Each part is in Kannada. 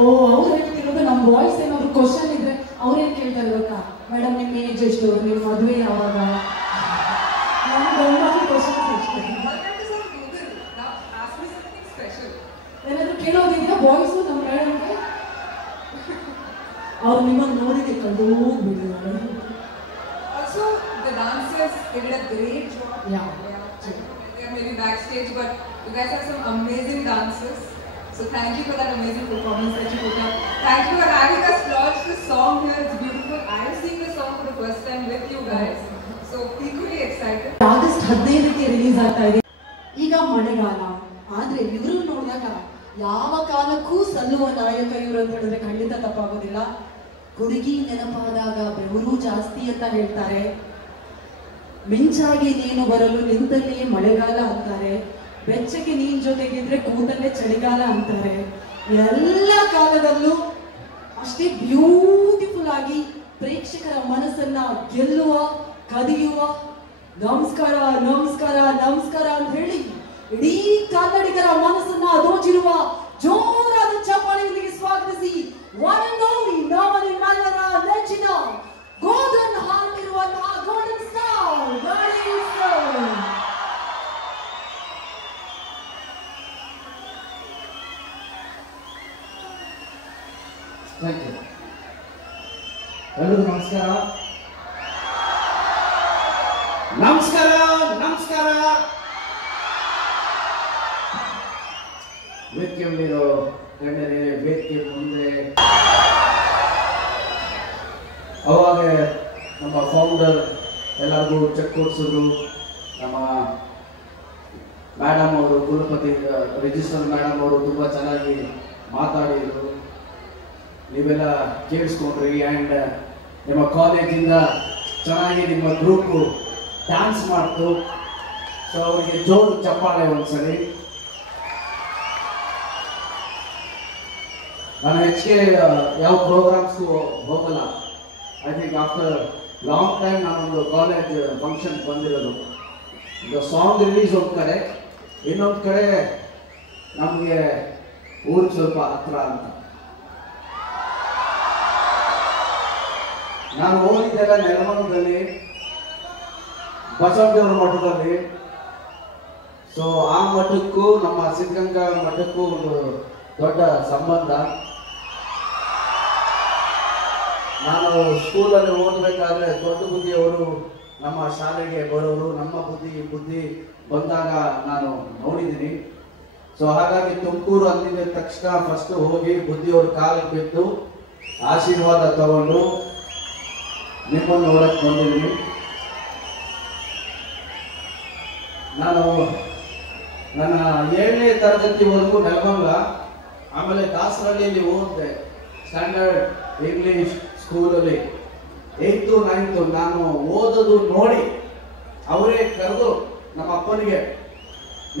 ಓ ಅವ್ರು ಹೇಳ್ತಿರೋದು ನಮ್ಮ ವಾಯ್ಸ್ ಏನಾದ್ರು ಕ್ವಶನ್ ಇದ್ರೆ ಅವ್ರೇನ್ ಕೇಳ್ತಾರೆ ಗೊತ್ತಾ, ಮೇಡಮ್ ನಿಮ್ಮ ಏಜ್ ಎಷ್ಟು, ನಿಮ್ಮ ಮದುವೆ ಯಾವಾಗ, ಏನಾದ್ರು ಕೇಳೋದಿದ್ರೆ ಬಾಯ್ಸು ನಮ್ಮ ಮೇಡಮ್ಗೆ ಅವ್ರು ನಿಮ್ಮನ್ನು ನೋಡಿದ್ರೆ ಕಳೆದೋಗ್ಬಿಟ್ಟಿದ್ದಾರೆ. Also, the dancers did a great job. Yeah. They are maybe backstage, but you guys have some amazing dancers. So thank you for that amazing performance that you put up. Thank you for having us launch this song here. It's beautiful. I have seen this song for the first time with you guys. So equally excited. August 15ಕ್ಕೆ ರಿಲೀಸ್ ಆಗ್ತಾ ಇದೆ. ಈಗ ಮಳೆಗಾಲ ಆದ್ರೆ ಇವರು ನೋಡಿದಾಗ ಯಾವ ಕಾಲಕ್ಕೂ ಸಲ್ಲುವ ನಾಯಕ ಇವರು ಅಂತ ಹೇಳಿದ್ರೆ ಖಂಡಿತ ತಪ್ಪಾಗೋದಿಲ್ಲ. ಹುಡುಗಿ ನೆನಪಾದಾಗ ಬೆವರು ಜಾಸ್ತಿ ಅಂತ ಹೇಳ್ತಾರೆ, ಮಿಂಚಾಗಿ ನೀನು ಬರಲು ನಿಂತಲ್ಲಿಯೇ ಮಳೆಗಾಲ ಅಂತಾರೆ, ಬೆಚ್ಚಗೆ ನೀನ್ ಜೊತೆಗಿದ್ರೆ ಕೂತಲ್ಲೇ ಚಳಿಗಾಲ ಅಂತಾರೆ. ಎಲ್ಲ ಕಾಲದಲ್ಲೂ ಅಷ್ಟೇ ಬ್ಯೂಟಿಫುಲ್ ಆಗಿ ಪ್ರೇಕ್ಷಕರ ಮನಸ್ಸನ್ನ ಗೆಲ್ಲುವ ಕದಿಯುವ ನಮಸ್ಕಾರ ನಮಸ್ಕಾರ ನಮಸ್ಕಾರ ಅಂತ ಹೇಳಿ ಇಡೀ ಕನ್ನಡಿಗರ ಮನಸ್ಸನ್ನ ದೋಚಿರುವ ಜೋರಾದ ಚಪ್ಪಾಳೆಯೊಂದಿಗೆ ಸ್ವಾಗತಿಸಿ ಒನ್ ಅಂಡ್ ಓನ್ಲಿ ನಮ್ಮನ್ನೆಲ್ಲರ ನೆಚ್ಚಿನ ಗೋಲ್ಡನ್ ಹಾರ್ಟ್ ಇರುವಂತಹ golden star Ganesh sir. Thank you. ಎಲ್ಲರಿಗೂ ನಮಸ್ಕಾರ. ನಮಸ್ಕಾರ ನಮಸ್ಕಾರ. ವೇದಿಕೆ ಮೇಲಿರೋ ಗಣ್ಯರೇ, ವೇದಿಕೆ ಮುಂದೆ ಅವಾಗ ನಮ್ಮ ಫೌಂಡರ್ ಎಲ್ಲರಿಗೂ ಚೆಕ್ ಕೊಡಿಸೋದು, ನಮ್ಮ ಮೇಡಮ್ ಅವರು ಕುಲಪತಿ ರಿಜಿಸ್ಟರ್ ಮೇಡಮ್ ಅವರು ತುಂಬ ಚೆನ್ನಾಗಿ ಮಾತಾಡಿದರು, ನೀವೆಲ್ಲ ಕೇಳಿಸ್ಕೊಂಡ್ರಿ. ಆ್ಯಂಡ್ ನಿಮ್ಮ ಕಾಲೇಜಿಂದ ಚೆನ್ನಾಗಿ ನಿಮ್ಮ ಗ್ರೂಪು ಡ್ಯಾನ್ಸ್ ಮಾಡ್ತು. ಸೊ ಅವರಿಗೆ ಜೋರು ಚಪ್ಪಾಳೆ ಒಂದ್ಸರಿ. ನಾನು ಹೆಚ್ಚಿಗೆ ಯಾವ ಪ್ರೋಗ್ರಾಮ್ಸ್ಗೂ ಹೋಗಲ್ಲ. I think after long time ನಾನೊಂದು ಕಾಲೇಜ್ ಫಂಕ್ಷನ್ ಬಂದಿರೋದು. ಈಗ ಸಾಂಗ್ ರಿಲೀಸ್ ಒಂದು ಕಡೆ, ಇನ್ನೊಂದು ಕಡೆ ನಮಗೆ ಊರಿಗೆ ಸ್ವಲ್ಪ ಹತ್ರ ಅಂತ. ನಾನು ಓದಿದ್ದೆಲ್ಲ ನೆಲಮಂಗಲದಲ್ಲಿ, ಬಸವದೇವರ ಮಠದಲ್ಲಿ. ಸೊ ಆ ಮಠಕ್ಕೂ ನಮ್ಮ ಸಿದ್ಧಗಂಗಾ ಮಠಕ್ಕೂ ಒಂದು ದೊಡ್ಡ ಸಂಬಂಧ. ನಾನು ಸ್ಕೂಲಲ್ಲಿ ಓದಬೇಕಾದ್ರೆ ದೊಡ್ಡ ಬುದ್ಧಿಯವರು ನಮ್ಮ ಶಾಲೆಗೆ ಬರೋರು, ನಮ್ಮ ಬುದ್ಧಿ ಬಂದಾಗ ನಾನು ನೋಡಿದ್ದೀನಿ. ಸೊ ಹಾಗಾಗಿ ತುಮಕೂರು ಅಂದಿದ್ದ ತಕ್ಷಣ ಫಸ್ಟ್ ಹೋಗಿ ಬುದ್ಧಿಯವ್ರ ಕಾಲಿಗೆ ಬಿದ್ದು ಆಶೀರ್ವಾದ ತಗೊಂಡು ನಿಮ್ಮನ್ನು ನೋಡಕ್ಕೆ ಬಂದಿದ್ದೀನಿ. ನಾನು ನನ್ನ 7ನೇ ತರಗತಿವರೆಗೂ ನೆಲಮಂಗಲ, ಆಮೇಲೆ ದಾಸರಳ್ಳಿಯಲ್ಲಿ ಓದಿದೆ ಸ್ಟ್ಯಾಂಡರ್ಡ್ ಇಂಗ್ಲಿಷ್ ಸ್ಕೂಲಲ್ಲಿ. 8th 9th ನಾನು ಓದೋದು ನೋಡಿ ಅವರೇ ಕರೆದು ನಮ್ಮ ಅಪ್ಪನಿಗೆ,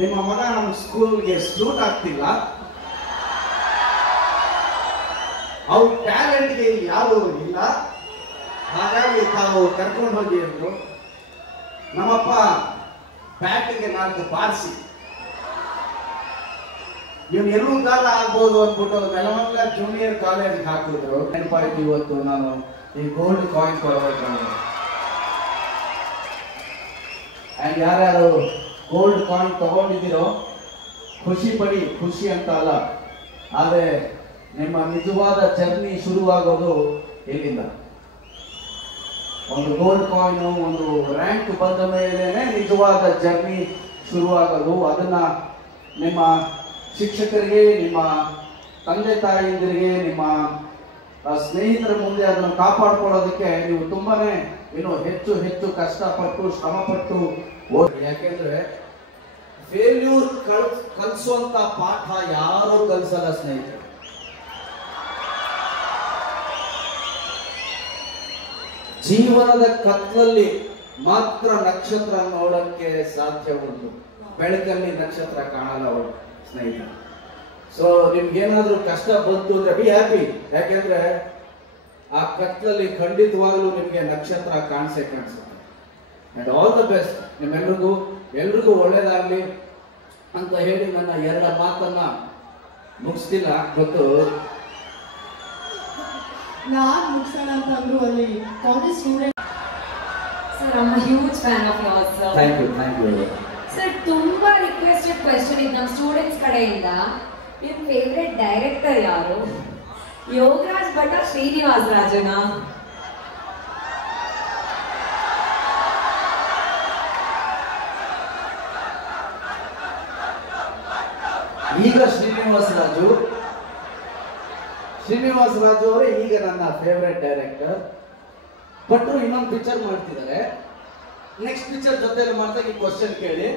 ನಿಮ್ಮ ಮಗ ನಮ್ಮ ಸ್ಕೂಲ್ಗೆ ಸೂಟ್ ಆಗ್ತಿಲ್ಲ, ಅವ್ರ ಟ್ಯಾಲೆಂಟ್ಗೆ ಯಾರು ಇಲ್ಲ, ಹಾಗಾಗಿ ತಾವು ಕರ್ಕೊಂಡು ಹೋಗಿ ಅಂದರು. ನಮ್ಮಪ್ಪ ಬ್ಯಾಟಿಗೆ 4 ಬಾರಿಸಿ ನೀವು ಎಲ್ಲೂ ಉದ್ಧಾರ ಆಗ್ಬೋದು ಅಂದ್ಬಿಟ್ಟು ನೆಲಮಂಗಲ ಜೂನಿಯರ್ ಕಾಲೇಜ್ಗೆ ಹಾಕಿದ್ರು. ನೆನಪಾಯ್ತು ಇವತ್ತು ನಾನು ಈ ಗೋಲ್ಡ್ ಕಾಯಿನ್ ಕೊಡಬೇಕು. ಆ್ಯಂಡ್ ಯಾರ್ಯಾರು ಗೋಲ್ಡ್ ಕಾಯಿನ್ ತಗೊಂಡಿದ್ದೀರೋ ಖುಷಿ ಪಡಿ, ಖುಷಿ ಅಂತ ಅಲ್ಲ, ಆದರೆ ನಿಮ್ಮ ನಿಜವಾದ ಜರ್ನಿ ಶುರುವಾಗೋದು ಇಲ್ಲಿಂದ. ಒಂದು ಗೋಲ್ಡ್ ಕಾಯಿನು, ಒಂದು ರ್ಯಾಂಕ್ ಬಂದ ಮೇಲೇನೆ ನಿಜವಾದ ಜರ್ನಿ ಶುರುವಾಗೋದು. ಅದನ್ನ ನಿಮ್ಮ ಶಿಕ್ಷಕರಿಗೆ, ನಿಮ್ಮ ತಂದೆ ತಾಯಿಯಂದಿರಿಗೆ, ನಿಮ್ಮ ಸ್ನೇಹಿತರ ಮುಂದೆ ಅದನ್ನು ಕಾಪಾಡ್ಕೊಳ್ಳೋದಕ್ಕೆ ನೀವು ತುಂಬಾನೇ ಹೆಚ್ಚು ಹೆಚ್ಚು ಕಷ್ಟಪಟ್ಟು ಶ್ರಮಪಟ್ಟು ಓದಿ. ಯಾಕೆಂದ್ರೆ ಫೇಲ್ಯೂರ್ ಕಲಿಸುವಂತ ಪಾಠ ಯಾರೂ ಕಲಿಸಲ್ಲ ಸ್ನೇಹಿತರೆ. ಜೀವನದ ಕತ್ಲಲ್ಲಿ ಮಾತ್ರ ನಕ್ಷತ್ರ ನೋಡಕ್ಕೆ ಸಾಧ್ಯ ಉಂಟು, ಬೆಳಕಲ್ಲಿ ನಕ್ಷತ್ರ ಕಾಣಲ್ಲ ಸ್ನೇಹಿತ. ಸೊ ನಿಮ್ಗೇನಾದ್ರೂ ಕಷ್ಟ ಬಂತು ಅಂದ್ರೆ ಬಿ ಹ್ಯಾಪಿ, ಯಾಕೆಂದ್ರೆ ಆ ಕತ್ಲಲ್ಲಿ ಖಂಡಿತವಾಗ್ಲೂ ನಿಮ್ಗೆ ನಕ್ಷತ್ರ ಕಾಣಿಸುತ್ತೆ. ಅಂಡ್ ಆಲ್ ದ ಬೆಸ್ಟ್ ಎಲ್ರಿಗೂ ಒಳ್ಳೇದಾಗ್ಲಿ ಅಂತ ಹೇಳಿ ನನ್ನ 2 ಮಾತನ್ನ ಮುಗಿಸ್ತಿಲ್ಲ. ಗೊತ್ತು ನಾನು ಮುಗಿಸೋಣ ಅಂತ ಅಂದ್ರು ಅಲ್ಲಿ college student. Sir, I'm a huge fan of yours, sir. Thank you. Sir, ತುಂಬಾ ರಿಕ್ವೆಸ್ಟೆಡ್ ಕ್ವೆಶ್ಚನ್ ಇದೆ ನಮ್ಮ ಸ್ಟೂಡೆಂಟ್ಸ್ ಕಡೆಯಿಂದ. ನಿಮ್ಮ ಫೇವರೇಟ್ ಡೈರೆಕ್ಟರ್ ಯಾರು? ಯೋಗರಾಜ್ ಭಟ್ಟ, ಶ್ರೀನಿವಾಸ ರಾಜನ? ಈಗ ಶ್ರೀನಿವಾಸ ರಾಜು ಅವರೇ ಈಗ ನನ್ನ ಫೇವರೇಟ್ ಡೈರೆಕ್ಟರ್. ಭಟ್ರು ಇನ್ನೊಂದು ಪಿಕ್ಚರ್ ಮಾಡ್ತಿದ್ದಾರೆ. ನೆಕ್ಸ್ಟ್ ಪಿಕ್ಚರ್ ಜೊತೆಲಿ ಮಾಡ್ದಾಗ ಈ ಕ್ವಶನ್ ಕೇಳಿ.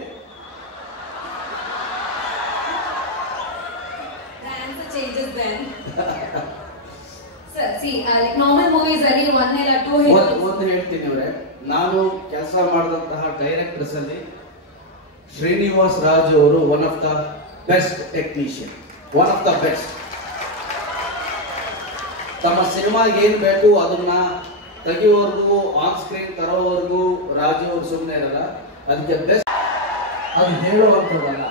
The answer changes then. Sir, see, like normal movies ಅಲ್ಲಿ 1 ಇಲ್ಲ 2 heroes. ಒಂದು ಹೇಳ್ತೀನಿ ಅವರೇ, ನಾನು ಕೆಲಸ ಮಾಡಿದಂತಹ ಡೈರೆಕ್ಟರ್ಸ್ ಅಲ್ಲಿ ಶ್ರೀನಿವಾಸ ರಾಜು ಅವರು one of the best technician, one of the best. ತಮ್ಮ ಸಿನಿಮಾಗೆ ಏನ್ ಬೇಕು ಅದನ್ನ ತೆಗಿಯೋವರೆಗೂ, ಆನ್ ಸ್ಕ್ರೀನ್ ತರೋವರೆಗೂ ರಾಜು ಅವರು ಸುಮ್ಮನೆ ಇರಲ್ಲ. ಅದಕ್ಕೆ ಬೆಸ್ಟ್ ಅದು ಹೇಳುವಂಥದ್ದಲ್ಲ,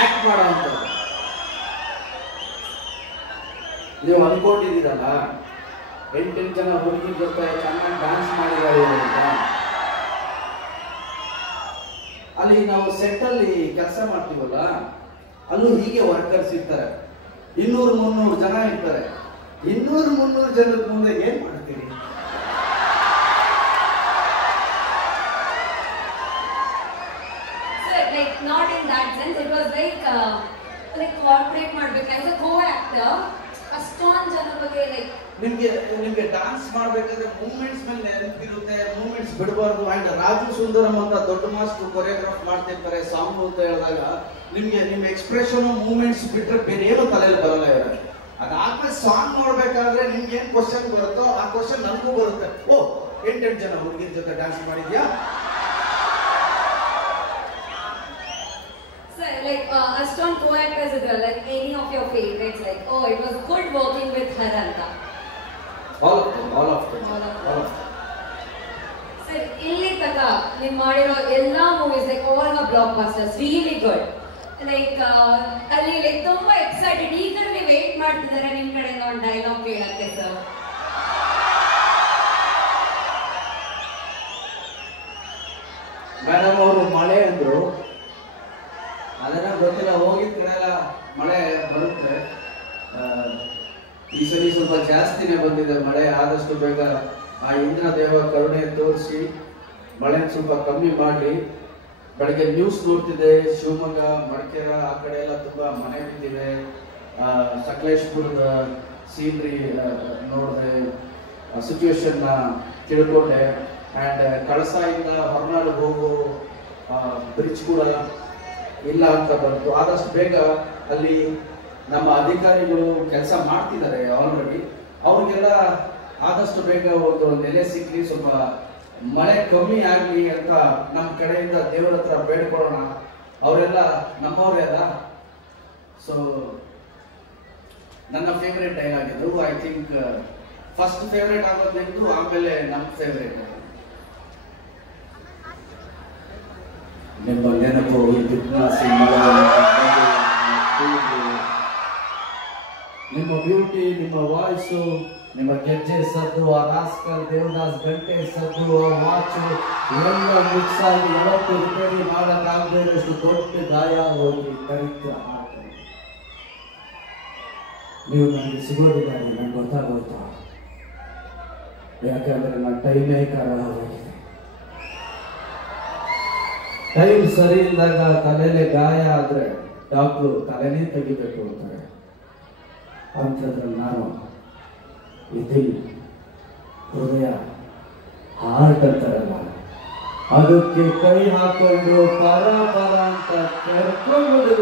ಆಕ್ಟ್ ಮಾಡೋವಂಥದ್ದು. ನೀವು ಅನ್ಕೊಂಡಿದ್ದೀರಲ್ಲ 8 ಜನ ಹುಡುಗಿ ಜೊತೆ ಚೆನ್ನಾಗಿ ಡ್ಯಾನ್ಸ್ ಮಾಡಿದ್ದಾರೆ ಅಂತ. ಅಲ್ಲಿ ನಾವು ಸೆಟ್ ಅಲ್ಲಿ ಕೆಲಸ ಮಾಡ್ತೀವಲ್ಲ, ಅಲ್ಲೂ ಹೀಗೆ ವರ್ಕರ್ಸ್ ಇರ್ತಾರೆ. 200-300 ಜನ ಇರ್ತಾರೆ. 200-300 ಜನರ ಮುಂದೆ ಏನ್ ಮಾಡ್ತೀರಿ? Sir, like not in that sense. It was like cooperate ಮಾಡ್ಬೇಕು as a co-actor. ಅಷ್ಟೊಂದು ಜನ ಬಗ್ಗೆ ಲೈಕ್ ನಿಮ್ಗೆ ಡಾನ್ಸ್ ಮಾಡ್ಬೇಕಾದ್ರೆ ಮೂವ್ಮೆಂಟ್ಸ್ ಮೇಲೆ ನೆನಪಿರುತ್ತೆ, ಮೂವ್ಮೆಂಟ್ಸ್ ಬಿಡಬಾರ್ದು. ಅಂಡ್ ರಾಜು ಸುಂದರಂ ಅಂತ ದೊಡ್ಡ ಮಾಸ್ಟರ್ ಕೊರಿಯೋಗ್ರಾಫ್ ಮಾಡ್ತಿರ್ತಾರೆ ಸಾಂಗ್ ಅಂತ ಹೇಳಿದಾಗ ನಿಮ್ಗೆ ನಿಮ್ಮ ಎಕ್ಸ್ಪ್ರೆಷನ್ ಮೂವ್ಮೆಂಟ್ಸ್ ಬಿಟ್ರೆ ಬೇರೆ ಏನು ತಲೆಯಲ್ಲಿ ಬರಲ್ಲ ಇರುತ್ತೆ. ಅದಾದ್ಮೇಲೆ ಸಾಂಗ್ ನೋಡ್ಬೇಕಾದ್ರೆ ನಿಮ್ಗೆ ಏನ್ ಕ್ವಶನ್ ಬರುತ್ತೋ ಆ ಕ್ವಶನ್ ನನಗೂ ಬರುತ್ತೆ. ಓ 8 ಜನ ಹುಡುಗಿರ ಜೊತೆ ಡ್ಯಾನ್ಸ್ ಮಾಡಿದ್ಯಾ? Sir, like ಅಷ್ಟೊಂದು co-actors ಇದ್ರಲ್ಲ, like any of your favorites, like oh it was good working with her ಅಂತ? All of them. Sir, ಇಲ್ಲಿ ತನಕ ನೀವು ಮಾಡಿರೋ ಎಲ್ಲಾ movies like all the blockbusters, really good. Like ಅಲ್ಲಿ ಲೈಕ್ ತುಂಬಾ ಎಕ್ಸೈಟೆಡ್ ಈಗಲೇ ವೇಟ್ ಮಾಡ್ತಿದ್ದಾರೆ ನಿಮ್ ಕಡೆಯಿಂದ ಒಂದು ಡೈಲಾಗ್ ಕೇಳಕ್ಕೆ ಸರ್. ಮೇಡಮ್ ಅವರು ಮಳೆ ಅಂದ್ರು, ಅದನ್ನ ಗೊತ್ತಿಲ್ಲ, ಹೋಗಿದ ಕಡೆ ಎಲ್ಲ ಮಳೆ ಬರುತ್ತೆ. ಈ ಸರಿ ಸ್ವಲ್ಪ ಜಾಸ್ತಿನೇ ಬಂದಿದೆ ಮಳೆ. ಆದಷ್ಟು ಬೇಗ ಆ ಇಂದ್ರ ದೇವ ಕರುಣೆ ತೋರಿಸಿ ಮಳೆ ಸ್ವಲ್ಪ ಕಮ್ಮಿ ಮಾಡಿ. ಬೆಳಗ್ಗೆ ನ್ಯೂಸ್ ನೋಡ್ತಿದ್ದೆ, ಶಿವಮೊಗ್ಗ, ಮಡಿಕೇರ ಆ ಕಡೆ ಎಲ್ಲ ತುಂಬಾ ಮನೆ ಬಿದ್ದಿದೆ. ಸಕಲೇಶ್ಪುರದ ಸೀನ್ರಿ ನೋಡಿದೆ, ಸಿಚುವೇಶನ್ ತಿಳ್ಕೊಂಡೆ. ಆ್ಯಂಡ್ ಕಳಸಾಯಿಂದ ಹೊರನಾಡು ಹೋಗೋ ಬ್ರಿಡ್ಜ್ ಕೂಡ ಇಲ್ಲ ಅಂತ ಬಂತು. ಆದಷ್ಟು ಬೇಗ ಅಲ್ಲಿ ನಮ್ಮ ಅಧಿಕಾರಿಗಳು ಕೆಲಸ ಮಾಡ್ತಿದ್ದಾರೆ ಆಲ್ರೆಡಿ. ಅವ್ರಿಗೆಲ್ಲ ಆದಷ್ಟು ಬೇಗ ಒಂದು ನೆಲೆ ಸಿಕ್ಕಲಿ, ಸ್ವಲ್ಪ ಮಳೆ ಕಮ್ಮಿ ಆಗಲಿ ಅಂತ ನಮ್ಮ ಕಡೆಯಿಂದ ದೇವರ ಹತ್ರ ಬೇಡ್ಕೊಳ್ಳೋಣ. ಅವರೆಲ್ಲ ನಮ್ಮವರೇ ಅಲ್ಲ. ಸೊ ನನ್ನ ಫೇವ್ರೇಟ್ ಡೈಲಾಗ್ ಇದು. ಐ ಥಿಂಕ್ ಫಸ್ಟ್ ಫೇವ್ರೇಟ್ ಆಗೋದು, ಆಮೇಲೆ ನಮ್ಮ ಫೇವ್ರೇಟ್. ನಿಮ್ಮ ನೆನಪು ನಿಮ್ಮ ಬ್ಯೂಟಿ, ನಿಮ್ಮ ವಾಯ್ಸು, ನಿಮ್ಮ ಗೆಜ್ಜೆ ಸದ್ದು, ಆ ರಾಸ್ಕಲ್ ದೇವದಾಸ್ ಗಂಟೆ ಸದ್ದು, ಆ ವಾಚು ಎಲ್ಲ ಮಿಕ್ಸ್ ಆಗಿ ಯಾವತ್ತು ರಿಪೇರಿ ಮಾಡೋಕ್ಕಾಗದೇ ಇರೋಷ್ಟು ದೊಡ್ಡ ಗಾಯ ಹೋಗಿ ದರಿದ್ರ ಆಟ. ನೀವು ನನಗೆ ಸಿಗೋದಿಲ್ಲ, ನನಗೆ ಗೊತ್ತಾಗೋಯ್ತಾ? ಯಾಕಂದ್ರೆ ನನ್ನ ಟೈಮೇ ಕಾರಣ ಹೋಗಿದೆ. ಟೈಮ್ ಸರಿ ಇದ್ದಾಗ ತಲೆಲೆ ಗಾಯ ಆದ್ರೆ ಡಾಕ್ಟ್ರು ತಲೆನೇ ತೆಗಿಬೇಕು ಅಂತಾರೆ. ಅಂಥದ್ರಲ್ಲಿ ನಾನು ಇದಿಲ್ ಹೃದಯ ಹಾರ್ಟ್ ಅಂತಾರಲ್ಲ, ಅದಕ್ಕೆ ಕೈ ಹಾಕೊಂಡು ಪರ ಅಂತ ಕರ್ಕೊಂಡು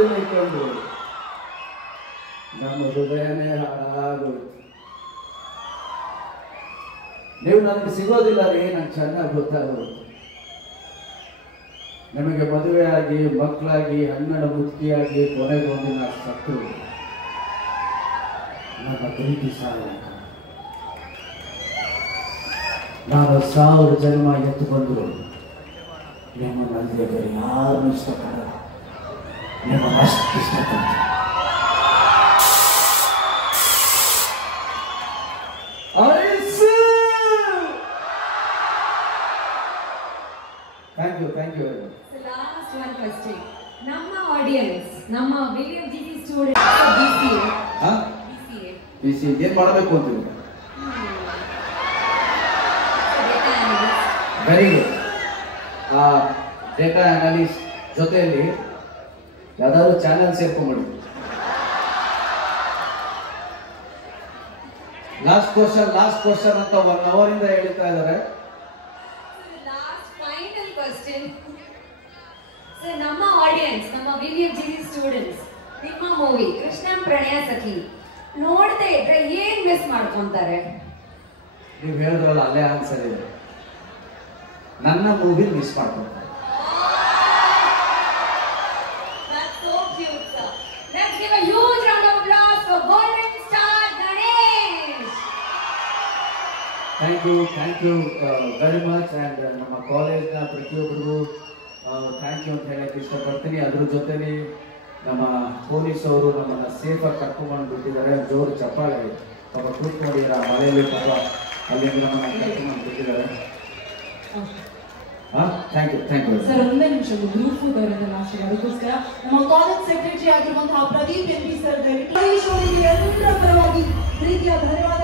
ನಮ್ಮ ಹೃದಯನೇ ಹಾಳಾಗೋಯ್ತು. ನೀವು ನನಗೆ ಸಿಗೋದಿಲ್ಲ ರೀ, ನಂಗೆ ಚೆನ್ನಾಗಿ ಗೊತ್ತಾಗೋದು. ನಿಮಗೆ ಮದುವೆ ಆಗಿ ಮಕ್ಕಳಾಗಿ ಹಣ್ಣಡ ಮುದುಕಿಯಾಗಿ ಕೊನೆಗೆ ಒಂದಿನ ಸತ್ತು ನನ್ನ ಪ್ರೀತಿ ಸಾಲ. ನಾನು 1000 ಜನ್ಮ ಎತ್ತುಕೊಂಡು ನಿಮ್ಮನ್ನಲ್ಲದೆ ಬೇರೆ ಯಾರನ್ನು ಇಷ್ಟಪಡಲ್ಲ, ನಿಮ್ಮನ್ನು ಅಷ್ಟು ಇಷ್ಟಪಡ್ತೀನಿ. Thank you last one question. ನಮ್ಮ ಆಡಿಯನ್ಸ್, ನಮ್ಮ ವಿಲಿಯಂ ಜಿಟಿ ಸ್ಟೂಡೆಂಟ್ BCA ಏನ್ ಮಾಡಬೇಕು ಅಂತೀವಿ? Very good. ಡೇಟಾ ಅನಾಲಿಸ್ಟ್ ಜೊತೆಯಲ್ಲಿ ಯಾವ್ದಾದ್ರು ಚಾನೆಲ್ ಸೇರ್ಕೊಂಡ್ಬಿಡಿ. ಲಾಸ್ಟ್ ಕ್ವಶನ್ ಅಂತ 1 hour ಇಂದ ಹೇಳ್ತಾ ಇದ್ದಾರೆ. Last final question. ಸರ್, ನಮ್ಮ ಆಡಿಯನ್ಸ್, ನಮ್ಮ ವಿಲಿಯಂ ಜಿಟಿ ಸ್ಟೂಡೆಂಟ್ಸ್ ನಿಮ್ಮ ಮೂವಿ ಕೃಷ್ಣ ಪ್ರಣಯ ಸಖಿ ನೋಡದೆ ಇದ್ರೆ ಏನ್ ಮಿಸ್ ಮಾಡ್ಕೊಂತಾರೆ? ನೀವು ಹೇಳಿದ್ರಲ್ಲ, ಅಲ್ಲೇ ಆನ್ಸರ್ ಇದೆ. ನನ್ನ ಮೂವಿ ಮಿಸ್ ಮಾಡ್ಕೊಂತಾರೆ. That's so cute, sir. Let's give a huge round of applause for Golden Star Ganesh. Thank you very much. And ನಮ್ಮ ಕಾಲೇಜ್ನ ಪ್ರತಿಯೊಬ್ಬರಿಗೂ ಥ್ಯಾಂಕ್ ಯು ಅಂತ ಹೇಳಕ್ಕೆ ಇಷ್ಟಪಡ್ತೀನಿ. ಅದ್ರ ಜೊತೆಲಿ ನಮ್ಮ ಪೊಲೀಸ್ ಅವರು ನಮ್ಮನ್ನು ಸೇಫಾಗಿ ಕರ್ಕೊಂಡ್ಬಂದು ಬಿಟ್ಟಿದ್ದಾರೆ. ಜೋರು ಚಪ್ಪಾಳೆ. ಪಾಪ ಕೂತ್ಕೊಂಡಿದ್ದಾರೆ ಆ ಮನೆಯಲ್ಲಿ, ಪಾಪ ಅಲ್ಲಿ ನಮ್ಮನ್ನು ಕರ್ಕೊಂಡ್ಬಂದು ಬಿಟ್ಟಿದ್ದಾರೆ. Thank you sir. ಒಂದೇ ನಿಮಿಷ, ಗ್ರೂಪ್ ಫುಡ್ ಅವರನ್ನ ಲಾಸ್ಟ್ ಅದಕ್ಕೋಸ್ಕರ ನಮ್ಮ ಕಾಲೇಜ್ ಸೆಕ್ರೆಟರಿ ಆಗಿರುವಂತಹ ಪ್ರದೀಪ್ MP ಸರ್ ದಯವಿಟ್ಟು ಎಲ್ಲರ ಪರವಾಗಿ ಪ್ರೀತಿಯ ಧನ್ಯವಾದ